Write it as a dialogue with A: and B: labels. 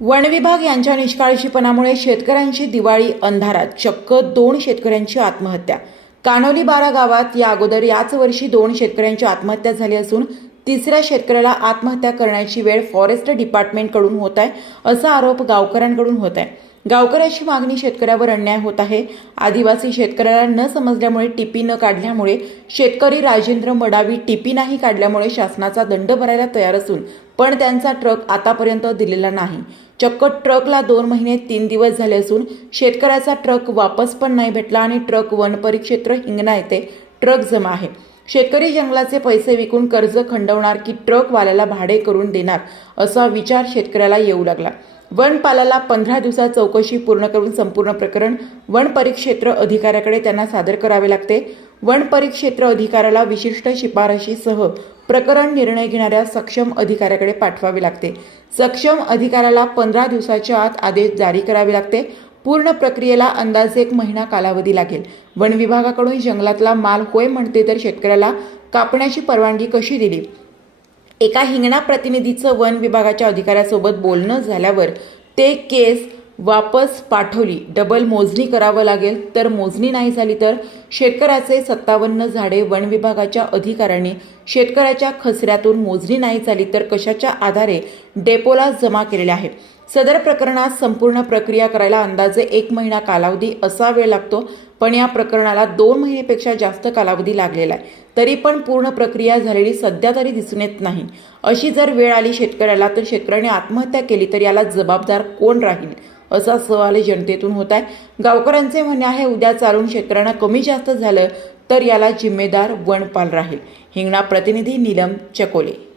A: One विभाग यांच्या निष्काळजीपणामुळे शेतकऱ्यांची दिवाळी अंधारात. चक्क दोन शेतकऱ्यांची आत्महत्या. कानोली बारा गावात या अगोदर याच वर्षी दोन शेतकऱ्यांची आत्महत्या झाली असून तिसऱ्या शेतकऱ्याला आत्महत्या करण्याची वेळ फॉरेस्ट डिपार्टमेंटकडून होत आहे असा आरोप गावकऱ्यांकडून होत आहे. गावकऱ्याची मागणी शेतकऱ्यावर अन्याय होत आहे. आदिवासी शेतकऱ्याला न समजल्यामुळे टिपी न काढल्यामुळे शेतकरी राजेंद्र मडावी टिपी नाही काढल्यामुळे शासनाचा दंड भरायला तयार असून पण त्यांचा ट्रक आतापर्यंत दिलेला नाही. चक्क ट्रकला दोन महिने तीन दिवस झाले असून शेतकऱ्याचा ट्रक वापस पण नाही भेटला आणि ट्रक वन परिक्षेत्र हिंगणा येथे ट्रक जमा आहे. शेतकरी जंगलाचे पैसे विकून कर्ज खंडवणार की ट्रकवाल्याला भाडे करून देणार असा विचार शेतकऱ्याला येऊ लागला. वनपालाला पंधरा दिवसात चौकशी पूर्ण करून संपूर्ण प्रकरण वन परिक्षेत्र अधिकाऱ्याकडे त्यांना सादर करावे लागते. वन परिक्षेत्र अधिकाऱ्याला विशिष्ट शिफारशीसह प्रकरण निर्णय घेणाऱ्या सक्षम अधिकाऱ्याकडे पाठवावे लागते. सक्षम अधिकाऱ्याला पंधरा दिवसाच्या आत आदेश जारी करावे लागते. पूर्ण प्रक्रियेला अंदाजे एक महिना कालावधी लागेल. वन विभागाकडून जंगलातला माल होय म्हणते तर शेतकऱ्याला कापण्याची परवानगी कशी दिली? एका हिंगणा प्रतिनिधीचं वन विभागाच्या अधिकाऱ्यासोबत बोलणं झाल्यावर ते केस वापस पाठवली. डबल मोजणी करावं लागेल. तर मोजणी नाही झाली तर शेतकऱ्याचे सत्तावन्न झाडे वन विभागाच्या अधिकाऱ्यांनी शेतकऱ्याच्या खसऱ्यातून मोजणी नाही झाली तर कशाच्या आधारे डेपोला जमा केलेले आहे सदर प्रकरणात संपूर्ण प्रक्रिया करायला अंदाजे एक महिना कालावधी असा वेळ लागतो पण या प्रकरणाला दोन महिनेपेक्षा जास्त कालावधी लागलेला आहे. तरी पण पूर्ण प्रक्रिया झालेली सध्या तरी दिसून येत नाही. अशी जर वेळ आली शेतकऱ्याला तर शेतकऱ्याने आत्महत्या केली तर याला जबाबदार कोण राहील? असा सवाल जनतेतून होत आहे. गावकऱ्यांचे म्हणणे आहे उद्या चालून शेतकऱ्यांना कमी जास्त झालं तर याला जिम्मेदार वनपाल राहील. हिंगणा प्रतिनिधी नीलम चकोले.